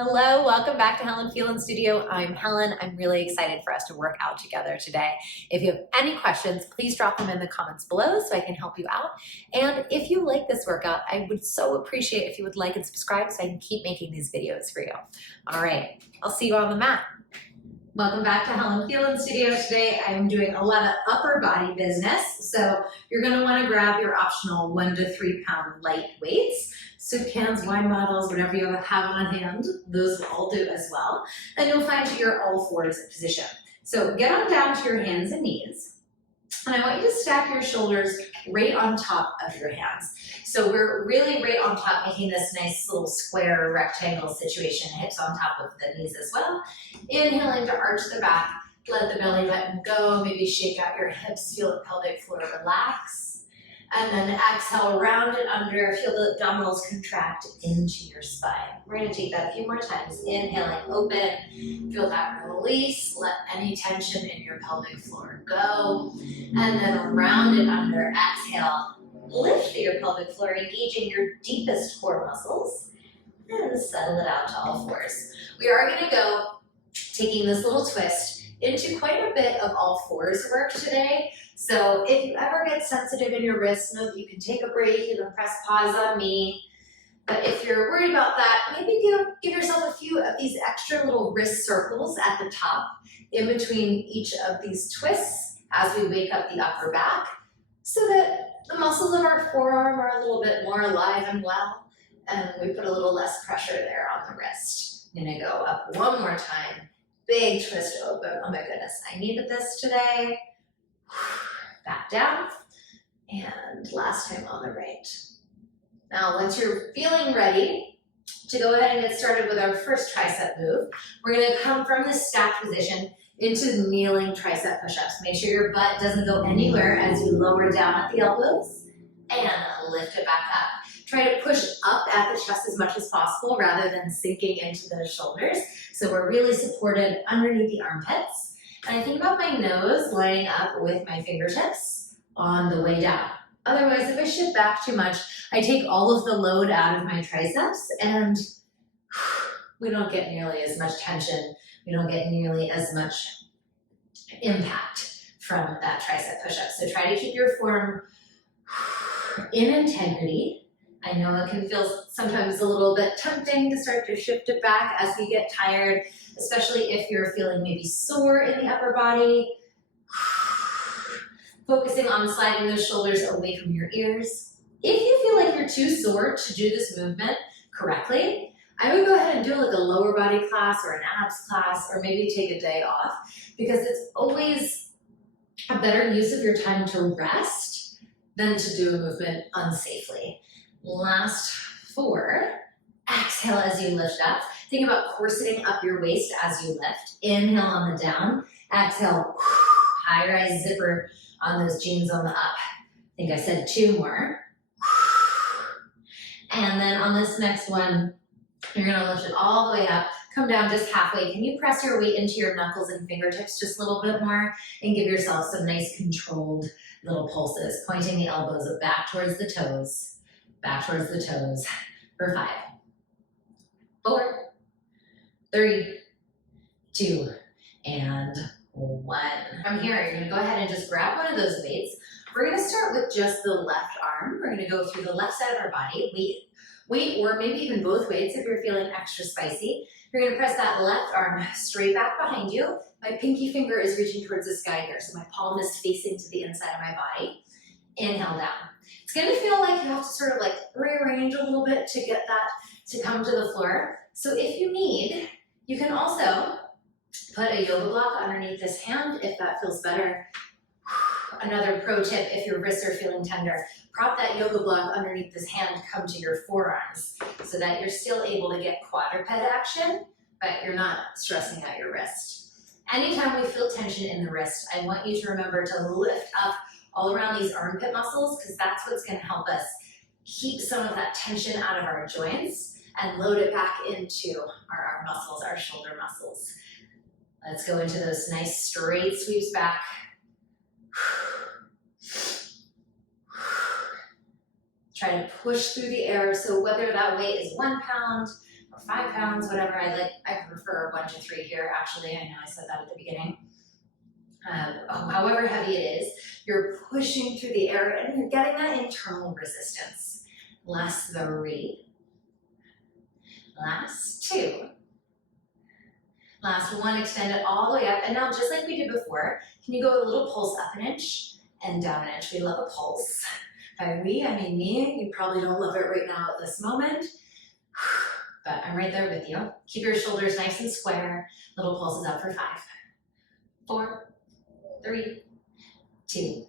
Hello, welcome back to Helen Phelan Studio. I'm Helen. I'm really excited for us to work out together today. If you have any questions, please drop them in the comments below so I can help you out. And if you like this workout, I would so appreciate if you would like and subscribe so I can keep making these videos for you. All right, I'll see you on the mat. Welcome back to Helen Phelan Studio. Today I'm doing a lot of upper body business. So you're gonna wanna grab your optional 1 to 3 pound light weights. Soup cans, wine bottles, whatever you have on hand, those will all do as well. And you'll find your all fours position. So get on down to your hands and knees. And I want you to stack your shoulders right on top of your hands. So we're really right on top, making this nice little square rectangle situation, hips on top of the knees as well. Inhaling to arch the back, let the belly button go, maybe shake out your hips, feel the pelvic floor relax. And then exhale, round it under, feel the abdominals contract into your spine. We're gonna take that a few more times. Inhaling, open, feel that release, let any tension in your pelvic floor go. And then round it under, exhale, lift your pelvic floor, engaging your deepest core muscles, and settle it out to all fours. We are gonna go taking this little twist into quite a bit of all fours work today. So if you ever get sensitive in your wrists, know that you can take a break, you can press pause on me. But if you're worried about that, maybe give yourself a few of these extra little wrist circles at the top in between each of these twists as we wake up the upper back so that the muscles of our forearm are a little bit more alive and well, and we put a little less pressure there on the wrist. I'm gonna go up one more time. Big twist open. Oh my goodness, I needed this today. Back down, and last time on the right. Now, once you're feeling ready to go ahead and get started with our first tricep move, we're gonna come from this stacked position into kneeling tricep push-ups. Make sure your butt doesn't go anywhere as you lower down at the elbows and lift it back up. Try to push up at the chest as much as possible rather than sinking into the shoulders. So we're really supported underneath the armpits. And I think about my nose lining up with my fingertips on the way down. Otherwise, if I shift back too much, I take all of the load out of my triceps and we don't get nearly as much tension. We don't get nearly as much impact from that tricep push-up. So try to keep your form in integrity. I know it can feel sometimes a little bit tempting to start to shift it back as we get tired, especially if you're feeling maybe sore in the upper body. Focusing on sliding those shoulders away from your ears. If you feel like you're too sore to do this movement correctly, I would go ahead and do like a lower body class or an abs class, or maybe take a day off, because it's always a better use of your time to rest than to do a movement unsafely. Last 4, exhale as you lift up. Think about corseting up your waist as you lift. Inhale on the down, exhale, high rise zipper on those jeans on the up. I think I said 2 more. And then on this next one, you're gonna lift it all the way up, come down just halfway. Can you press your weight into your knuckles and fingertips just a little bit more and give yourself some nice controlled little pulses, pointing the elbows back towards the toes. Back towards the toes for 5, 4, 3, 2, and 1. From here, you're gonna go ahead and just grab one of those weights. We're gonna start with just the left arm. We're gonna go through the left side of our body, weight, or maybe even both weights if you're feeling extra spicy. You're gonna press that left arm straight back behind you. My pinky finger is reaching towards the sky here, so my palm is facing to the inside of my body. Inhale down. It's gonna feel like you have to sort of like rearrange a little bit to get that to come to the floor. So if you need, you can also put a yoga block underneath this hand if that feels better. Another pro tip, if your wrists are feeling tender, prop that yoga block underneath this hand, come to your forearms so that you're still able to get quadruped action, but you're not stressing out your wrist. Anytime we feel tension in the wrist, I want you to remember to lift up all around these armpit muscles, because that's what's gonna help us keep some of that tension out of our joints and load it back into our arm muscles, our shoulder muscles. Let's go into those nice straight sweeps back. Try to push through the air. So whether that weight is 1 pound or 5 pounds, whatever. I prefer 1 to 3 here, actually. I know I said that at the beginning. However heavy it is, you're pushing through the air and you're getting that internal resistance. Last 3. Last 2. Last 1, extend it all the way up. And now, just like we did before, can you go a little pulse up an inch and down an inch? We love a pulse. By we, I mean me. You probably don't love it right now at this moment, but I'm right there with you. Keep your shoulders nice and square. Little pulses up for 5, 4, 3, 2,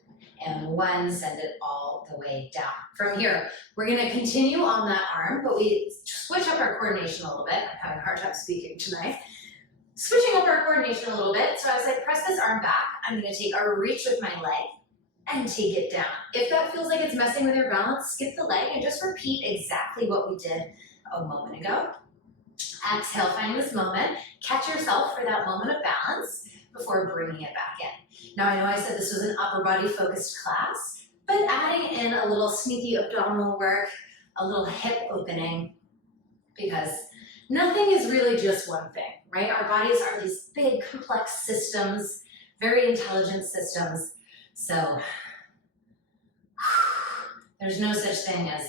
and 1. Send it all the way down. From here, we're gonna continue on that arm, but we switch up our coordination a little bit. I'm having a hard time speaking tonight. Switching up our coordination a little bit. So as I press this arm back, I'm gonna take a reach with my leg and take it down. If that feels like it's messing with your balance, skip the leg and just repeat exactly what we did a moment ago. Exhale, find this moment. Catch yourself for that moment of balance before bringing it back in. Now, I know I said this was an upper body focused class, but adding in a little sneaky abdominal work, a little hip opening, because nothing is really just one thing, right? Our bodies are these big, complex systems, very intelligent systems. So there's no such thing as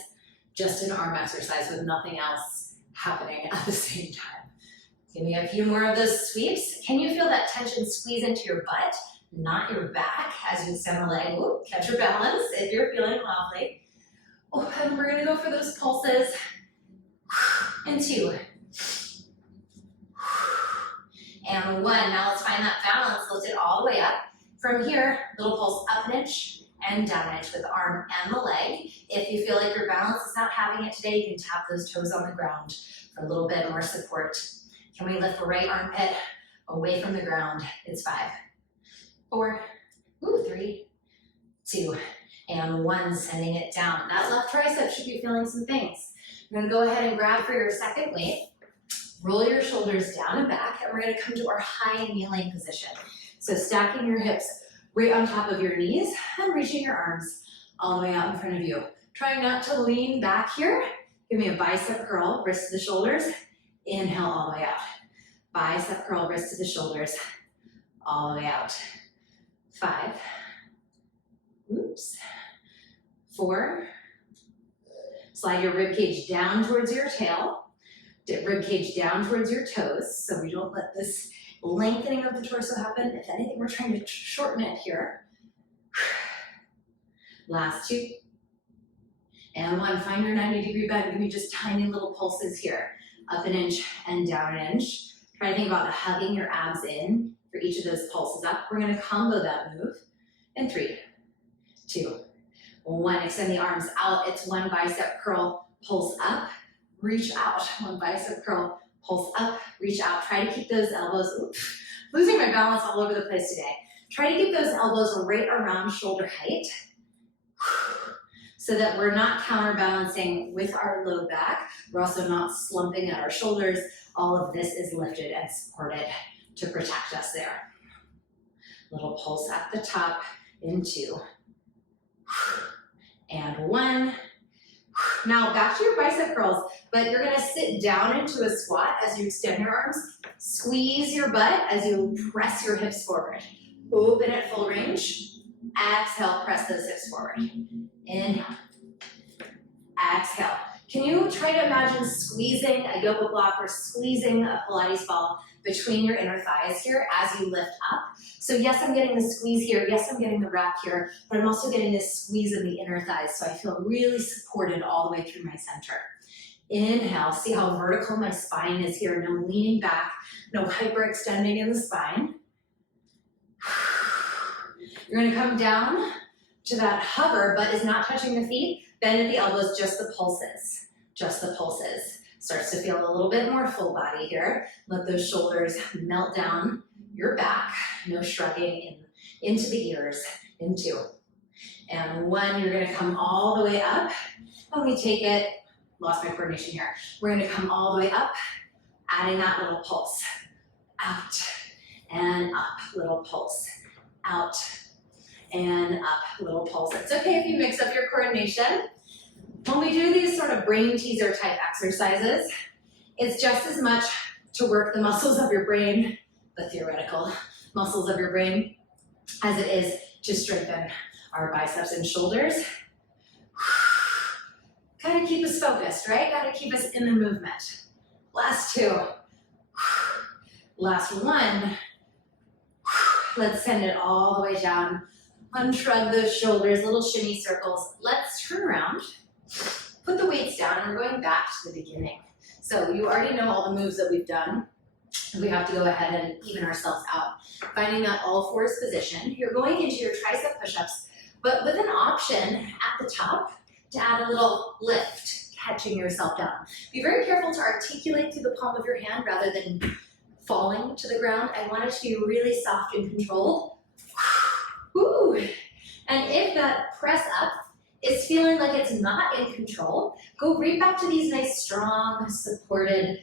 just an arm exercise with nothing else happening at the same time. Give me a few more of those sweeps. Can you feel that tension squeeze into your butt, not your back, as you extend the leg? Ooh, catch your balance if you're feeling wobbly. Oh, and we're gonna go for those pulses. And 2. And 1. Now let's find that balance. Lift it all the way up. From here, little pulse up an inch and down an inch with the arm and the leg. If you feel like your balance is not having it today, you can tap those toes on the ground for a little bit more support. Can we lift the right armpit away from the ground? It's 5, 4, 3, 2, and 1. Sending it down. That left tricep should be feeling some things. You're gonna go ahead and grab for your second weight. Roll your shoulders down and back, and we're gonna come to our high kneeling position. So stacking your hips right on top of your knees and reaching your arms all the way out in front of you. Trying not to lean back here. Give me a bicep curl, wrist to the shoulders. Inhale all the way out. Bicep curl, wrist to the shoulders, all the way out. 5, 4. Slide your rib cage down towards your tail. Rib cage down towards your toes, so we don't let this lengthening of the torso happen. If anything, we're trying to shorten it here. Last 2. And 1. Find your 90-degree bend. Give me just tiny little pulses here. Up an inch and down an inch. Try to think about hugging your abs in for each of those pulses up. We're going to combo that move. And 3, 2, 1. Extend the arms out. It's 1 bicep curl, pulse up, reach out. 1 bicep curl, pulse up, reach out. Try to keep those elbows, losing my balance all over the place today. Try to keep those elbows right around shoulder height so that we're not counterbalancing with our low back. We're also not slumping at our shoulders. All of this is lifted and supported to protect us there. Little pulse at the top in 2 and 1. Now back to your bicep curls, but you're gonna sit down into a squat as you extend your arms. Squeeze your butt as you press your hips forward. Open at full range. Exhale, press those hips forward. Inhale. Exhale. Can you try to imagine squeezing a yoga block or squeezing a Pilates ball between your inner thighs here as you lift up? So yes, I'm getting the squeeze here. Yes, I'm getting the wrap here, but I'm also getting this squeeze in the inner thighs. So I feel really supported all the way through my center. Inhale, see how vertical my spine is here. No leaning back, no hyperextending in the spine. You're gonna come down to that hover, but is not touching the feet. Bend at the elbows, just the pulses, just the pulses. Starts to feel a little bit more full body here. Let those shoulders melt down your back. No shrugging into the ears. In 2 and 1. You're gonna come all the way up. And we take it, lost my coordination here. We're gonna come all the way up, adding that little pulse. Out and up, little pulse. Out and up, little pulse. It's okay if you mix up your coordination. When we do these sort of brain teaser type exercises, It's just as much to work the muscles of your brain, the theoretical muscles of your brain, as it is to strengthen our biceps and shoulders. Gotta keep us focused, right? Gotta keep us in the movement. Last two. Last one. Let's send it all the way down. Unshrug those shoulders, little shimmy circles. Let's turn around. Put the weights down, and we're going back to the beginning. So you already know all the moves that we've done. We have to go ahead and even ourselves out. Finding that all fours position. You're going into your tricep push-ups, but with an option at the top to add a little lift, catching yourself down. Be very careful to articulate through the palm of your hand rather than falling to the ground. I want it to be really soft and controlled. Woo. And if that press up is feeling like it's not in control, go right back to these nice, strong, supported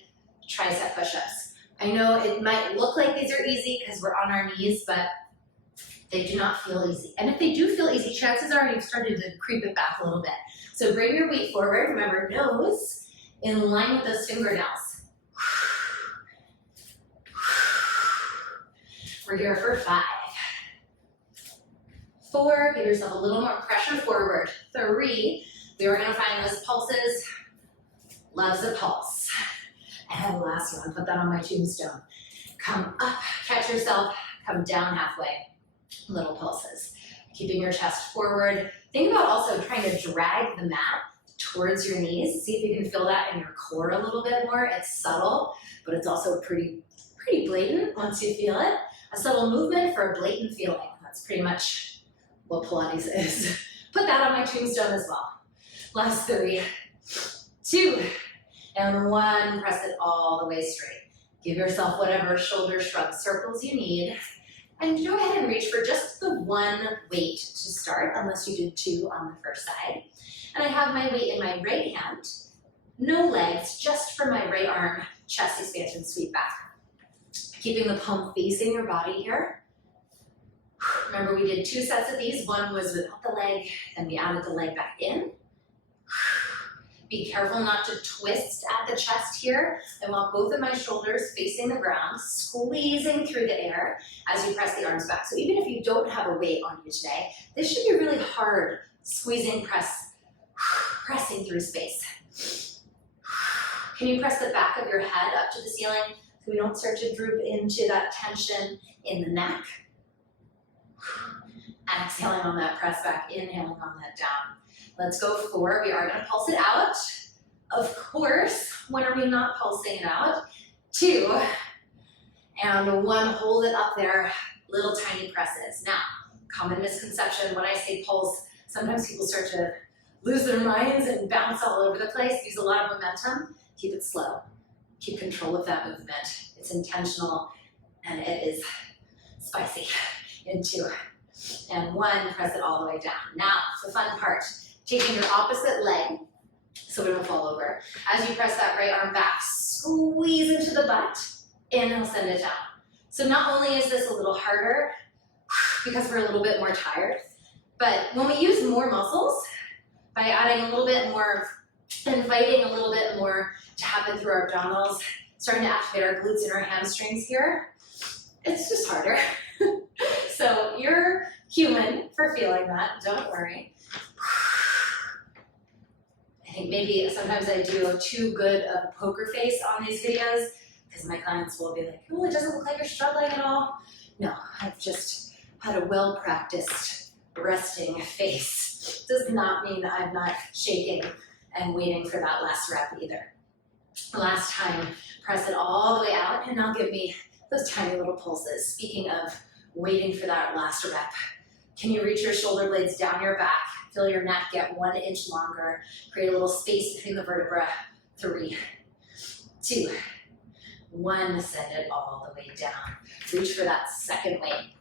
tricep push-ups. I know it might look like these are easy because we're on our knees, but they do not feel easy. And if they do feel easy, chances are you've started to creep it back a little bit. So bring your weight forward. Remember, nose in line with those fingernails. We're here for 5. 4, give yourself a little more pressure forward. 3, we are gonna find those pulses. Loves a pulse. And last one, put that on my tombstone. Come up, catch yourself, come down halfway. Little pulses. Keeping your chest forward. Think about also trying to drag the mat towards your knees. See if you can feel that in your core a little bit more. It's subtle, but it's also pretty blatant once you feel it. A subtle movement for a blatant feeling. That's pretty much what Pilates is. Put that on my tombstone as well. Last 3, 2, and 1. Press it all the way straight. Give yourself whatever shoulder shrug circles you need. And go ahead and reach for just the 1 weight to start, unless you did 2 on the first side. And I have my weight in my right hand, no legs, just for my right arm, chest expansion, sweep back. Keeping the palm facing your body here. Remember, we did 2 sets of these. 1 was without the leg, and we added the leg back in. Be careful not to twist at the chest here. I want both of my shoulders facing the ground, squeezing through the air as you press the arms back. So even if you don't have a weight on you today, this should be really hard, squeezing, pressing through space. Can you press the back of your head up to the ceiling so we don't start to droop into that tension in the neck? Exhaling on that press back, inhaling on that down. Let's go 4. We are going to pulse it out. Of course, when are we not pulsing it out? 2, and 1. Hold it up there. Little tiny presses. Now, common misconception when I say pulse, sometimes people start to lose their minds and bounce all over the place, use a lot of momentum. Keep it slow. Keep control of that movement. It's intentional and it is spicy. In 2, and 1. Press it all the way down. Now, the fun part. Taking your opposite leg, so we don't fall over. As you press that right arm back, squeeze into the butt, inhale, send it down. So not only is this a little harder, because we're a little bit more tired, but when we use more muscles, by adding a little bit more, inviting a little bit more to happen through our abdominals, starting to activate our glutes and our hamstrings here, it's just harder. So you're human for feeling that, don't worry. I think maybe sometimes I do too good of a poker face on these videos because my clients will be like, oh, it doesn't look like you're struggling at all. No, I've just had a well-practiced resting face. Does not mean I'm not shaking and waiting for that last rep either. Last time, press it all the way out and now give me those tiny little pulses. Speaking of waiting for that last rep, can you reach your shoulder blades down your back? Feel your neck get 1 inch longer. Create a little space between the vertebra. 3, 2, 1. Send it all the way down. Reach for that second weight.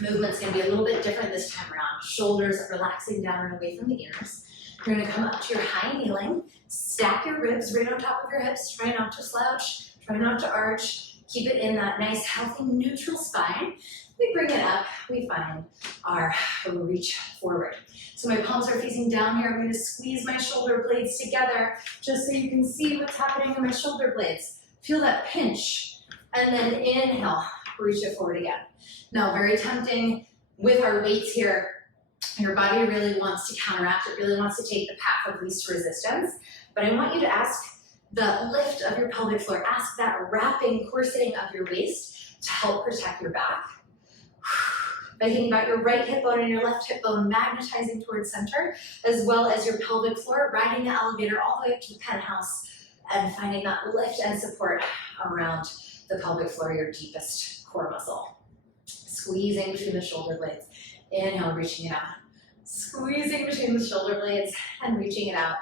Movement's gonna be a little bit different this time around. Shoulders relaxing down and away from the ears. You're gonna come up to your high kneeling. Stack your ribs right on top of your hips. Try not to slouch. Try not to arch. Keep it in that nice, healthy, neutral spine. We bring it up, we find our reach forward. So my palms are facing down here. I'm going to squeeze my shoulder blades together just so you can see what's happening in my shoulder blades. Feel that pinch. And then inhale, reach it forward again. Now, very tempting with our weights here. Your body really wants to counteract. It really wants to take the path of least resistance. But I want you to ask the lift of your pelvic floor. Ask that wrapping, corseting of your waist to help protect your back. By thinking about your right hip bone and your left hip bone magnetizing towards center, as well as your pelvic floor, riding the elevator all the way up to the penthouse and finding that lift and support around the pelvic floor, your deepest core muscle. Squeezing between the shoulder blades. Inhale, reaching it out. Squeezing between the shoulder blades and reaching it out.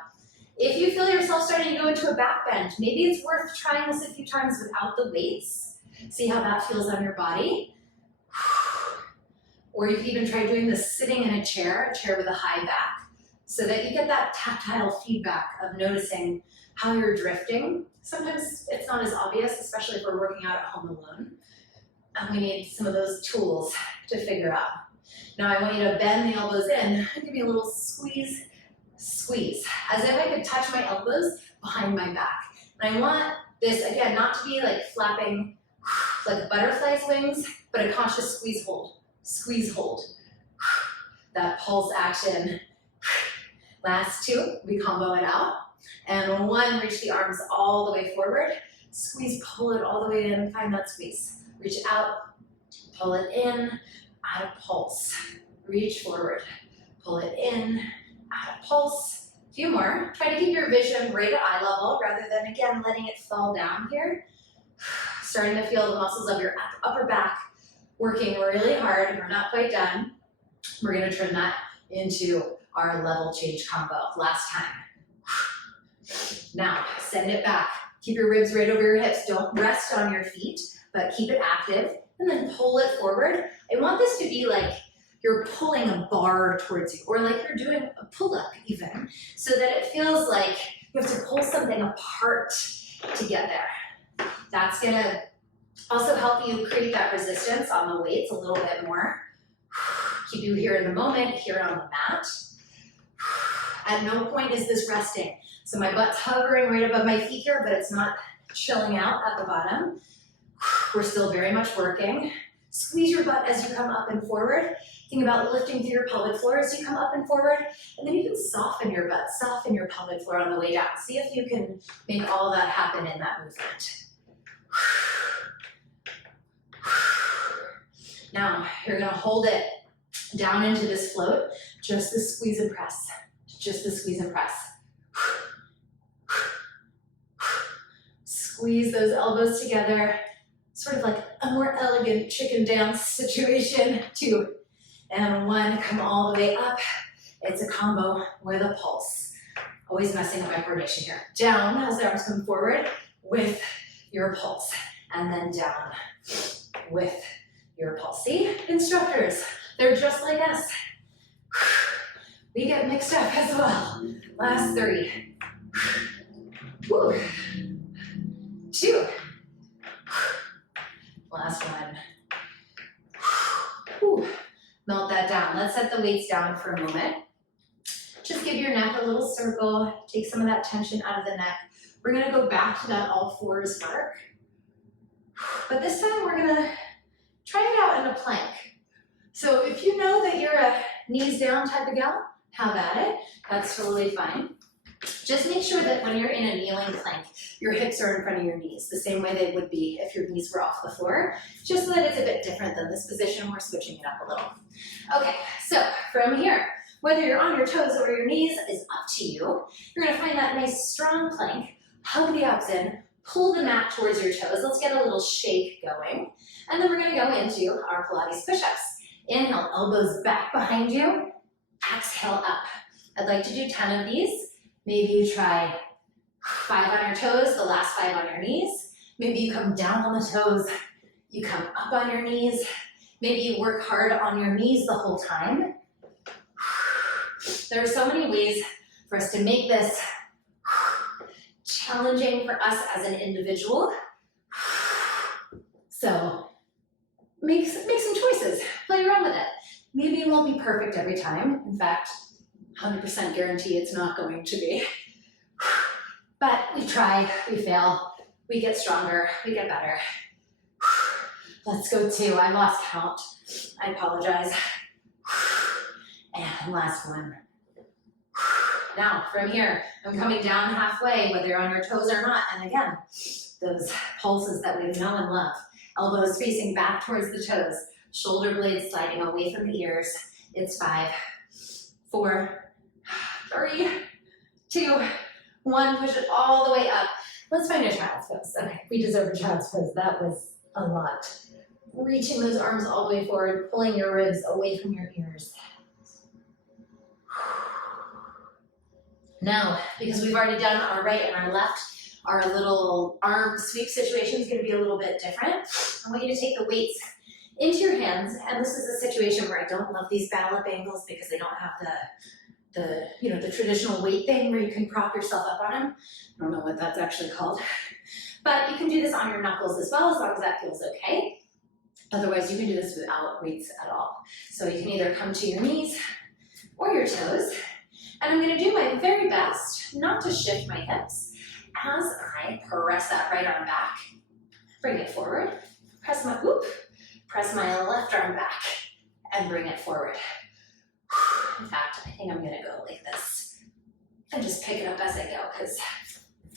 If you feel yourself starting to go into a back bend, maybe it's worth trying this a few times without the weights. See how that feels on your body. Or you can even try doing this sitting in a chair with a high back, so that you get that tactile feedback of noticing how you're drifting. Sometimes it's not as obvious, especially if we're working out at home alone. And we need some of those tools to figure out. Now I want you to bend the elbows in and give me a little squeeze, squeeze, as if I could touch my elbows behind my back. And I want this, again, not to be like flapping like butterfly's wings, but a conscious squeeze hold. Squeeze hold. That pulse action. Last two, we combo it out. And one, reach the arms all the way forward. Squeeze, pull it all the way in, find that squeeze. Reach out, pull it in, add a pulse. Reach forward, pull it in, add a pulse. A few more. Try to keep your vision right at eye level rather than, again, letting it fall down here. Starting to feel the muscles of your upper back working really hard, and we're not quite done. We're going to turn that into our level change combo. Last time. Now, send it back. Keep your ribs right over your hips. Don't rest on your feet, but keep it active, and then pull it forward. I want this to be like you're pulling a bar towards you, or like you're doing a pull-up even, so that it feels like you have to pull something apart to get there. That's going to also help you create that resistance on the weights a little bit more. Keep you here in the moment, here on the mat. At no point is this resting. So my butt's hovering right above my feet here, but it's not chilling out at the bottom. We're still very much working. Squeeze your butt as you come up and forward. Think about lifting through your pelvic floor as you come up and forward. And then you can soften your butt, soften your pelvic floor on the way down. See if you can make all that happen in that movement. Now, you're gonna hold it down into this float, just the squeeze and press, just the squeeze and press. Squeeze those elbows together, sort of like a more elegant chicken dance situation. 2 and 1, come all the way up. It's a combo with a pulse. Always messing up my coordination here. Down as the arms come forward with your pulse, and then down with your pulse. See, instructors, they're just like us. We get mixed up as well. Last 3. Woo. 2. Last 1. Whew. Melt that down. Let's set the weights down for a moment. Just give your neck a little circle. Take some of that tension out of the neck. We're gonna go back to that all fours work. But this time we're gonna try it out in a plank. So if you know that you're a knees down type of gal, have at it. That's totally fine. Just make sure that when you're in a kneeling plank, your hips are in front of your knees, the same way they would be if your knees were off the floor, just so that it's a bit different than this position. We're switching it up a little. Okay, so from here, whether you're on your toes or your knees is up to you. You're gonna find that nice strong plank, hug the abs in, pull the mat towards your toes. Let's get a little shake going. And then we're gonna go into our Pilates push-ups. Inhale, elbows back behind you. Exhale up. I'd like to do 10 of these. Maybe you try 5 on your toes, the last 5 on your knees. Maybe you come down on the toes, you come up on your knees. Maybe you work hard on your knees the whole time. There are so many ways for us to make this challenging for us as an individual. So make some choices, play around with it. Maybe it won't be perfect every time. In fact, 100% guarantee it's not going to be. But we try, we fail, we get stronger, we get better. Let's go 2. I lost count. I apologize. And last one. Now, from here, I'm coming down halfway, whether you're on your toes or not. And again, those pulses that we know and love. Elbows facing back towards the toes. Shoulder blades sliding away from the ears. It's 5, 4, 3, 2, 1. Push it all the way up. Let's find a child's pose. Okay, we deserve a child's pose. That was a lot. Reaching those arms all the way forward, pulling your ribs away from your ears. Now, because we've already done our right and our left, our little arm sweep situation is going to be a little bit different. I want you to take the weights into your hands, and this is a situation where I don't love these battle up angles because they don't have the traditional weight thing where you can prop yourself up on them. I don't know what that's actually called. But you can do this on your knuckles as well, as long as that feels okay. Otherwise, you can do this without weights at all. So you can either come to your knees or your toes. And I'm going to do my very best not to shift my hips as I press that right arm back. Bring it forward. Press my left arm back and bring it forward. In fact, I think I'm going to go like this and just pick it up as I go, because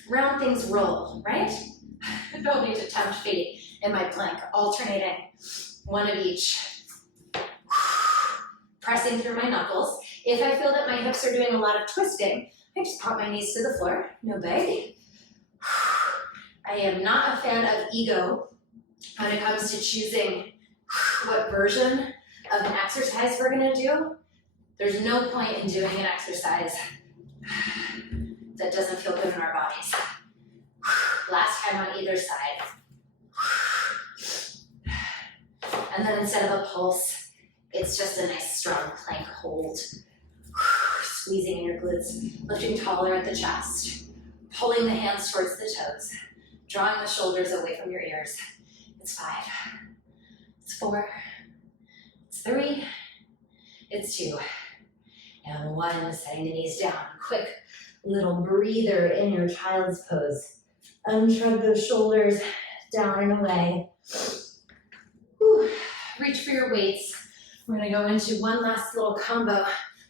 round things roll, right? No need to tempt fate in my plank, alternating one of each. Pressing through my knuckles. If I feel that my hips are doing a lot of twisting, I just pop my knees to the floor, no big. I am not a fan of ego when it comes to choosing what version of an exercise we're gonna do. There's no point in doing an exercise that doesn't feel good in our bodies. Last time on either side. And then instead of a pulse, it's just a nice strong plank hold. Squeezing in your glutes, lifting taller at the chest, pulling the hands towards the toes, drawing the shoulders away from your ears. It's 5, it's 4, it's 3, it's 2, and 1, setting the knees down. Quick little breather in your child's pose. Unshrug those shoulders down and away. Whew. Reach for your weights. We're gonna go into one last little combo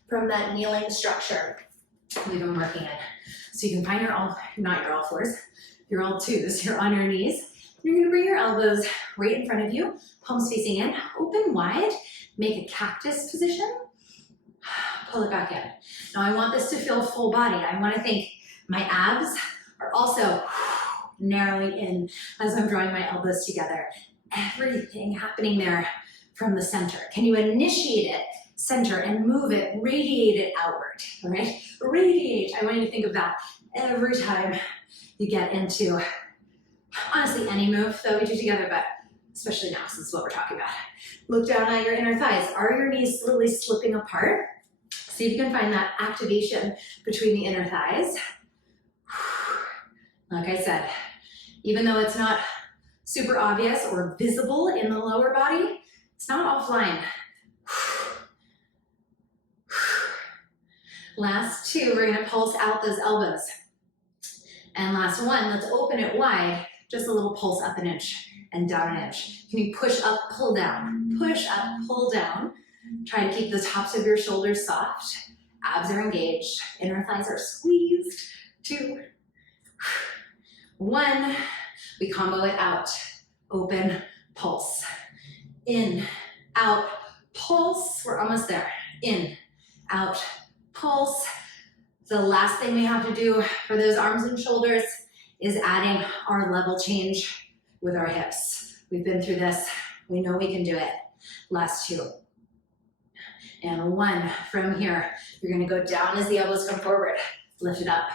from that kneeling structure we've been working in. So you can find not your all fours, your all twos, you're on your knees. You're gonna bring your elbows right in front of you, palms facing in, open wide, make a cactus position, pull it back in. Now I want this to feel full body. I wanna think my abs are also narrowing in as I'm drawing my elbows together. Everything happening there from the center. Can you initiate it, center, and move it, radiate it outward, all right? Radiate, I want you to think of that every time you get into, honestly, any move that we do together, but especially now, since this is what we're talking about. Look down at your inner thighs. Are your knees slowly slipping apart? See if you can find that activation between the inner thighs. Like I said, even though it's not super obvious or visible in the lower body, it's not offline. Last 2, we're gonna pulse out those elbows. And last 1, let's open it wide, just a little pulse up an inch and down an inch. Can you push up, pull down? Push up, pull down. Try to keep the tops of your shoulders soft. Abs are engaged, inner thighs are squeezed. 2, 1. We combo it out. Open, pulse. In, out, pulse. We're almost there. In, out, pulse. The last thing we have to do for those arms and shoulders is adding our level change with our hips. We've been through this. We know we can do it. Last 2. And 1 from here. You're gonna go down as the elbows come forward. Lift it up.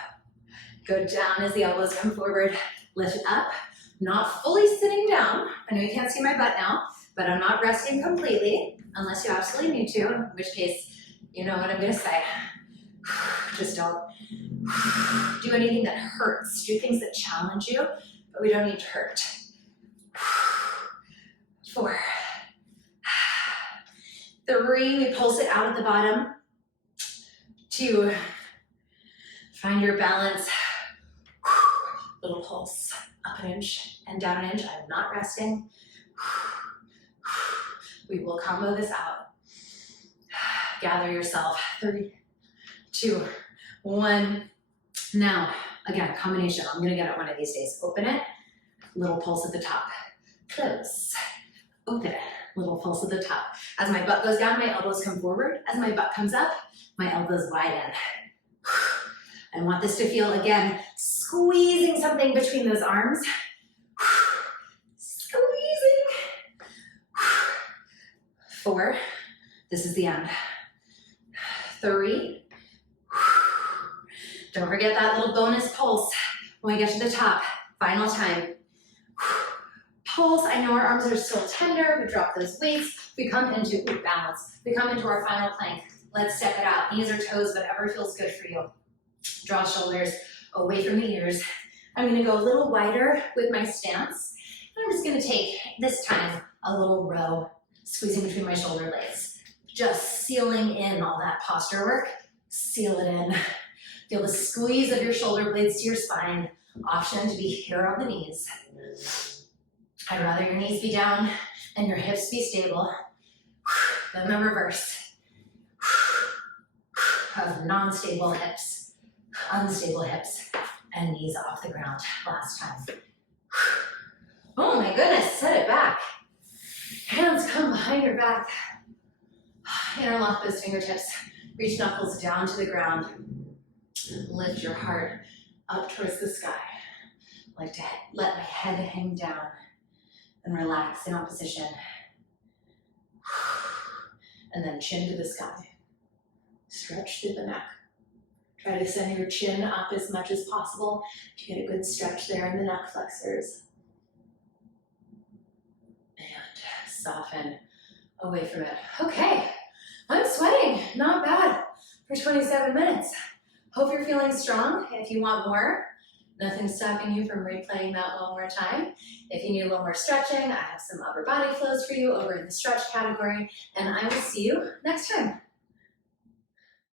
Go down as the elbows come forward. Lift it up. Not fully sitting down. I know you can't see my butt now, but I'm not resting completely unless you absolutely need to, in which case, you know what I'm gonna say. Just don't do anything that hurts. Do things that challenge you, but we don't need to hurt. 4, 3, we pulse it out at the bottom. 2, find your balance. Little pulse, up an inch and down an inch. I'm not resting. We will combo this out. Gather yourself. 3, 2, 1. Now, again, combination. I'm gonna get it one of these days. Open it, little pulse at the top. Close, open it, little pulse at the top. As my butt goes down, my elbows come forward. As my butt comes up, my elbows widen. I want this to feel, again, squeezing something between those arms. Squeezing. 4, this is the end. 3, don't forget that little bonus pulse when we get to the top. Final time. Pulse, I know our arms are still tender, we drop those weights, we come into balance. We come into our final plank. Let's step it out, knees or toes, whatever feels good for you. Draw shoulders away from the ears. I'm gonna go a little wider with my stance. And I'm just gonna take, this time, a little row, squeezing between my shoulder blades. Just sealing in all that posture work. Seal it in. Feel the squeeze of your shoulder blades to your spine. Option to be here on the knees. I'd rather your knees be down and your hips be stable than the reverse of non-stable hips, unstable hips, and knees off the ground. Last time. Oh my goodness, set it back. Hands come behind your back. Interlock those fingertips. Reach knuckles down to the ground. Lift your heart up towards the sky. I like to let my head hang down and relax in opposition. And then chin to the sky. Stretch through the neck. Try to send your chin up as much as possible to get a good stretch there in the neck flexors. And soften away from it. Okay, I'm sweating, not bad for 27 minutes. Hope you're feeling strong. If you want more, nothing's stopping you from replaying that one more time. If you need a little more stretching, I have some upper body flows for you over in the stretch category, and I will see you next time.